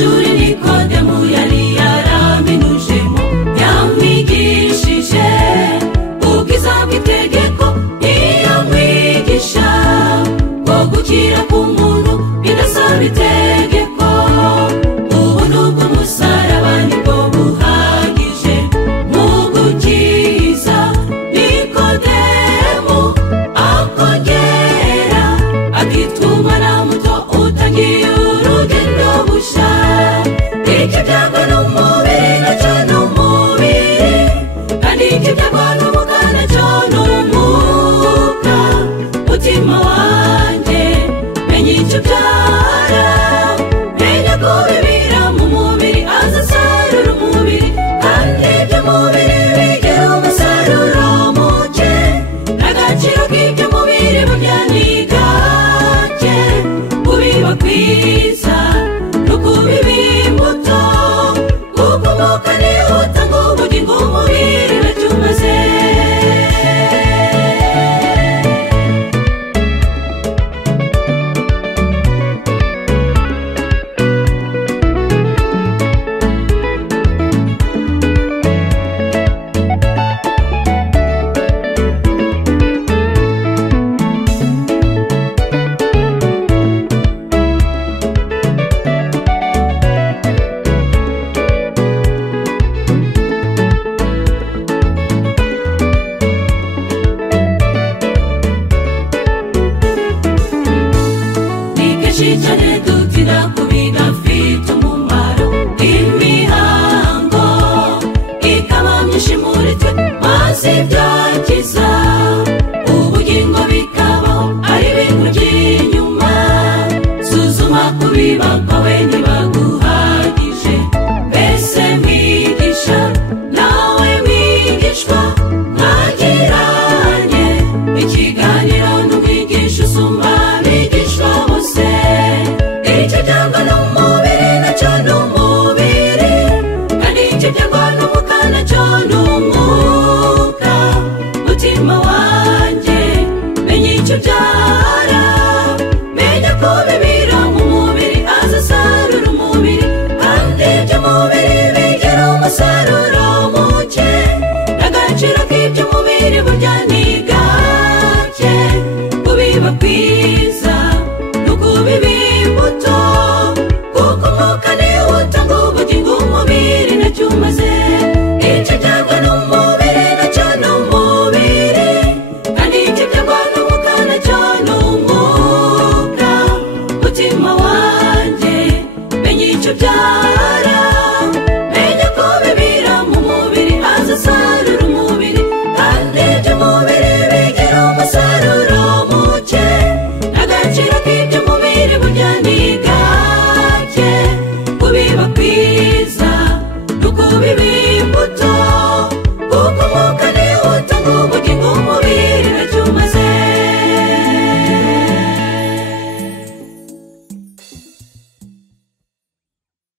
amashuri Nikodemu yari yaraminujemo yamwigishije ubwiza bw'itegeko iyo mwigisha bwo gukira k'umuntu bidasaba itegeko ubuntu bw'umusaraba nibwo buhagije mu gukiza Nikodemu akongera akituma na muto utangiye urugendo busha iki byagwa n'umubiri nacyo n'umubiri kandi iki byagwa n'umwuka nacyo n'umwuka mutima wanjye menya icyo byara menya ko bibira mu mubiri azasarura umubiri kandi iby'umubiri bigira umusaruro muke n'agaciro k'iby'umubiri burya ni gake kubiba kwiza no kubiba imbuto kuko umwuka niho utanga ubugingo umubiri nacyo umaze cyane dutira ku bidafite umumaro imihango ikaba myinshi muri twe maze ibyakiza ubugingo bikabaho ari ibintu by'inyuma suzuma kubiba kwawe ntibaguhagije mbese mwigisha nawe mwigishwa mwagiranye ikiganiro n'umwigisha usumba abigishwa bose icyo byagwa n'umubiri nacyo n'umubiri kandi icyo byagwa n'umwuka nacyo n'umwuka mutima wanjye menya icyo byara menya ko bibira mu mubiri azasarura umubiri kandi iby'umubiri bigira umusaruro muke n'agaciro k'iby'umubiri burya ni gake kubiba kwiza no kubiba imbuto kuko umwuka niwo utanga ubugingo umubiri nacyo umaze icyo byagwa n'umubiri nacyo n'umubiri kandi icyo byagwa n'umwuka nacyo n'umwuka mutima wanjye menya icyo byara